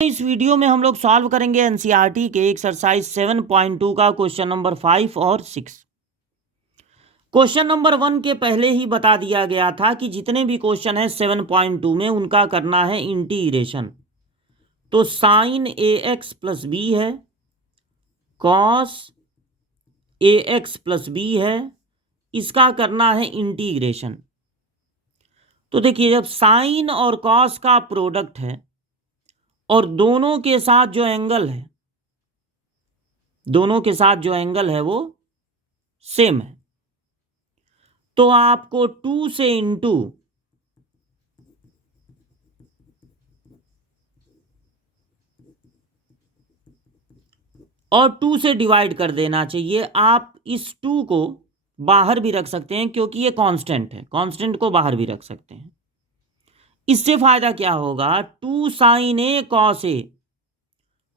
इस वीडियो में हम लोग सॉल्व करेंगे एनसीईआरटी के एक्सरसाइज 7.2 का क्वेश्चन नंबर 5 और 6। क्वेश्चन नंबर 1 के पहले ही बता दिया गया था कि जितने भी क्वेश्चन है 7.2 में उनका करना है इंटीग्रेशन। तो साइन ए एक्स प्लस बी है, cos A x plus B है, इसका करना है इंटीग्रेशन। तो देखिए, जब साइन और कॉस का प्रोडक्ट है और दोनों के साथ जो एंगल है वो सेम है, तो आपको 2 से इंटू और 2 से डिवाइड कर देना चाहिए। आप इस 2 को बाहर भी रख सकते हैं क्योंकि ये कांस्टेंट है, कांस्टेंट को बाहर भी रख सकते हैं। इससे फायदा क्या होगा, 2 साइन ए कॉस ए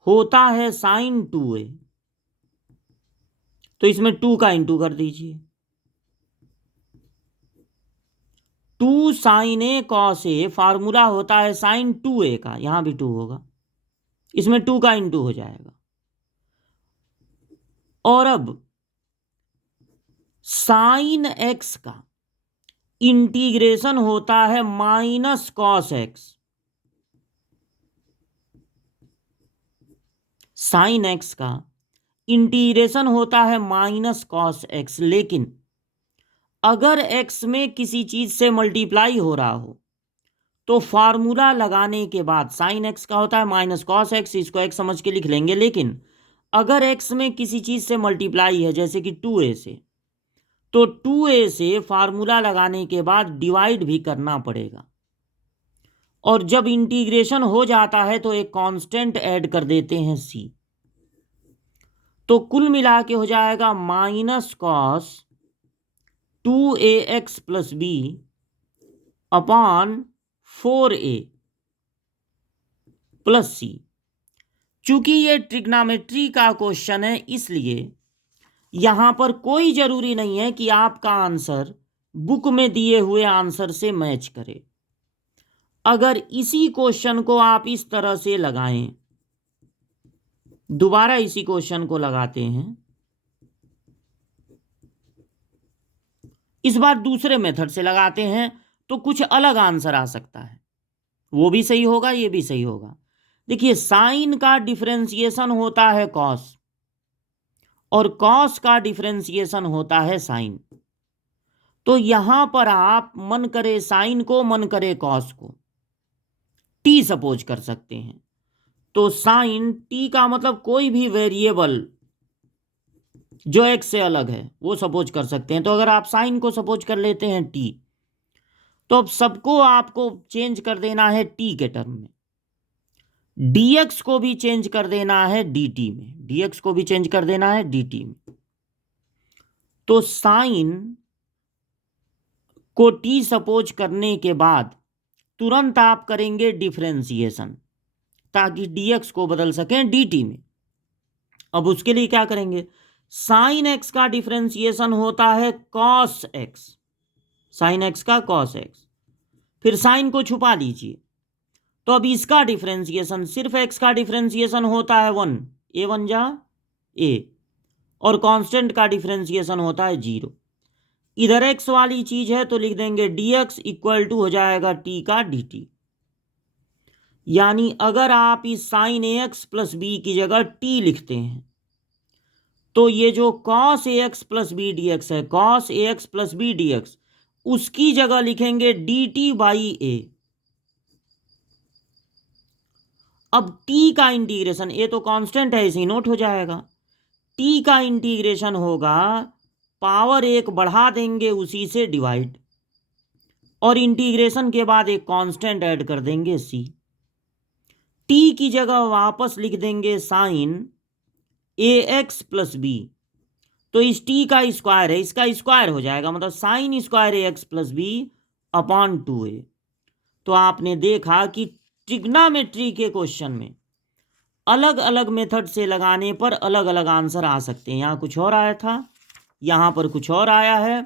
होता है साइन 2a, तो इसमें 2 का इंटू कर दीजिए। 2 sign A cos A formula होता है साइन 2a का, यहां भी 2 होगा, इसमें 2 का इंटू हो जाएगा। और अब साइन एक्स का इंटीग्रेशन होता है minus cos x. Sine x का इंटीग्रेशन होता है माइनस कॉस एक्स, लेकिन अगर एक्स में किसी चीज से मल्टीप्लाई हो रहा हो तो फार्मूला लगाने के बाद साइन एक्स का होता है माइनस कॉस एक्स, इसको एक्स समझ के लिख लेंगे। लेकिन अगर एक्स में किसी चीज से मल्टीप्लाई है जैसे कि 2a से, तो 2a से फार्मूला लगाने के बाद डिवाइड भी करना पड़ेगा। और जब इंटीग्रेशन हो जाता है तो एक कांस्टेंट ऐड कर देते हैं c, तो कुल मिला के हो जाएगा minus cos 2ax plus B upon 4a plus c. चूंकि ये ट्रिग्नोमेट्री का क्वेश्चन है, इसलिए यहां पर कोई जरूरी नहीं है कि आपका आंसर बुक में दिए हुए आंसर से मैच करे। अगर इसी क्वेश्चन को आप इस तरह से लगाएं, दोबारा इसी क्वेश्चन को लगाते हैं, इस बार दूसरे मेथड से लगाते हैं, तो कुछ अलग आंसर आ सकता है। वो भी सही होगा, ये भी सही होगा। देखिए, साइन का डिफरेंशिएशन होता है कॉस और कॉस का डिफरेंशिएशन होता है साइन। तो यहां पर आप मन करे साइन को, मन करे कॉस को टी सपोज कर सकते हैं। तो साइन टी का मतलब कोई भी वेरिएबल जो एक्स से अलग है वो सपोज कर सकते हैं। तो अगर आप साइन को सपोज कर लेते हैं टी, तो अब सबको आपको चेंज कर देना है टी के टर्म में, dx को भी चेंज कर देना है dt में, dx को भी चेंज कर देना है dt में। तो साइन को t सपोज करने के बाद तुरंत आप करेंगे डिफरेंशिएशन ताकि dx को बदल सकें dt में। अब उसके लिए क्या करेंगे, साइन x का डिफरेंशिएशन होता है cos x, साइन x का cos x, फिर साइन को छुपा लीजिए। तो अब इसका डिफरेंशिएशन, सिर्फ x का डिफरेंशिएशन होता है 1, a 1 जा a, और कांस्टेंट का डिफरेंशिएशन होता है 0। इधर x वाली चीज है तो लिख देंगे dx इक्वल टू हो जाएगा t का dt। यानी अगर आप इस साइन ax प्लस बी की जगह t लिखते हैं, तो ये जो cos ax plus B dx है, cos ax plus B dx, उसकी जगह लिखेंगे dt बाई a। अब t का इंटीग्रेशन, a तो कांस्टेंट है इसे नोट हो जाएगा, t का इंटीग्रेशन होगा पावर 1 बढ़ा देंगे उसी से डिवाइड, और इंटीग्रेशन के बाद एक कांस्टेंट ऐड कर देंगे c। t की जगह वापस लिख देंगे साइन ax प्लस बी, तो इस t का स्क्वायर है, इसका स्क्वायर हो जाएगा, मतलब sine square ax plus B upon 2a। तो आपने देखा कि ट्रिग्नोमेट्री के क्वेश्चन में अलग अलग मेथड से लगाने पर अलग अलग आंसर आ सकते हैं। यहाँ कुछ और आया था, यहाँ पर कुछ और आया है।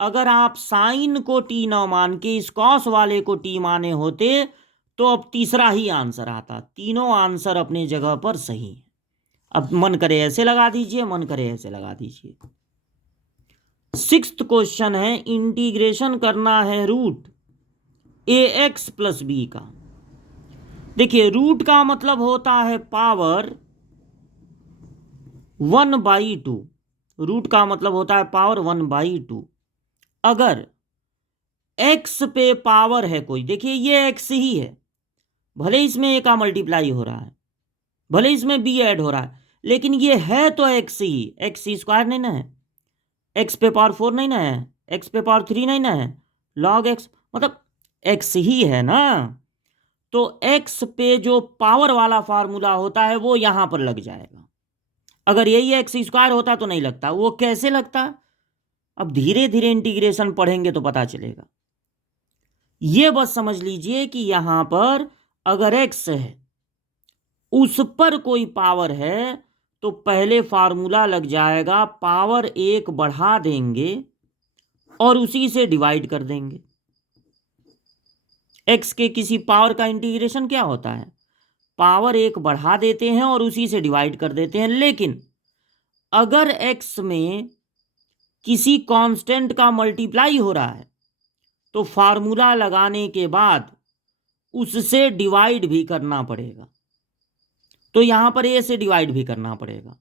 अगर आप साइन को टी न मान के इस कॉस वाले को टी माने होते तो अब तीसरा ही आंसर आता। तीनों आंसर अपने जगह पर सही है। अब मन करे ऐसे लगा दीजिए, मन करे ऐसे लगा दीजिए। सिक्स्थ क्वेश्चन है, इंटीग्रेशन करना है रूट ax प्लस बी का। देखिए रूट का मतलब होता है पावर 1/2। रूट का मतलब होता है पावर 1/2। अगर x पे पावर है कोई, देखिए ये x ही है, भले इसमें a का मल्टीप्लाई हो रहा है, भले इसमें b ऐड हो रहा है, लेकिन ये है तो x ही। x स्क्वायर नहीं ना है, x पे पावर 4 नहीं ना है, x पे पावर 3 नहीं ना है, log x मतलब x ही है ना। तो x पे जो पावर वाला फार्मूला होता है वो यहां पर लग जाएगा। अगर यही एक्स स्क्वायर होता तो नहीं लगता। वो कैसे लगता, अब धीरे धीरे इंटीग्रेशन पढ़ेंगे तो पता चलेगा। ये बस समझ लीजिए कि यहां पर अगर एक्स है उस पर कोई पावर है तो पहले फार्मूला लग जाएगा, पावर 1 बढ़ा देंगे और उसी से डिवाइड कर देंगे। एक्स के किसी पावर का इंटीग्रेशन क्या होता है, पावर 1 बढ़ा देते हैं और उसी से डिवाइड कर देते हैं। लेकिन अगर एक्स में किसी कांस्टेंट का मल्टीप्लाई हो रहा है तो फार्मूला लगाने के बाद उससे डिवाइड भी करना पड़ेगा। तो यहां पर ए से डिवाइड भी करना पड़ेगा।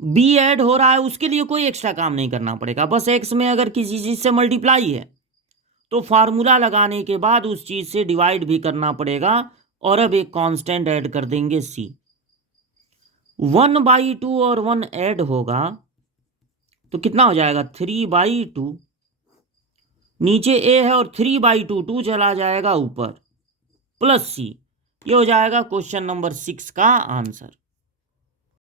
बी ऐड हो रहा है, उसके लिए कोई एक्स्ट्रा काम नहीं करना पड़ेगा। बस एक्स में अगर किसी चीज से मल्टीप्लाई है तो फार्मूला लगाने के बाद उस चीज से डिवाइड भी करना पड़ेगा। और अब एक कांस्टेंट ऐड कर देंगे सी। 1/2 और 1 ऐड होगा तो कितना हो जाएगा, 3/2। नीचे ए है और 3/2, 2 चला जाएगा ऊपर, प्लस सी। ये हो जाएगा क्वेश्चन नंबर 6 का आंसर।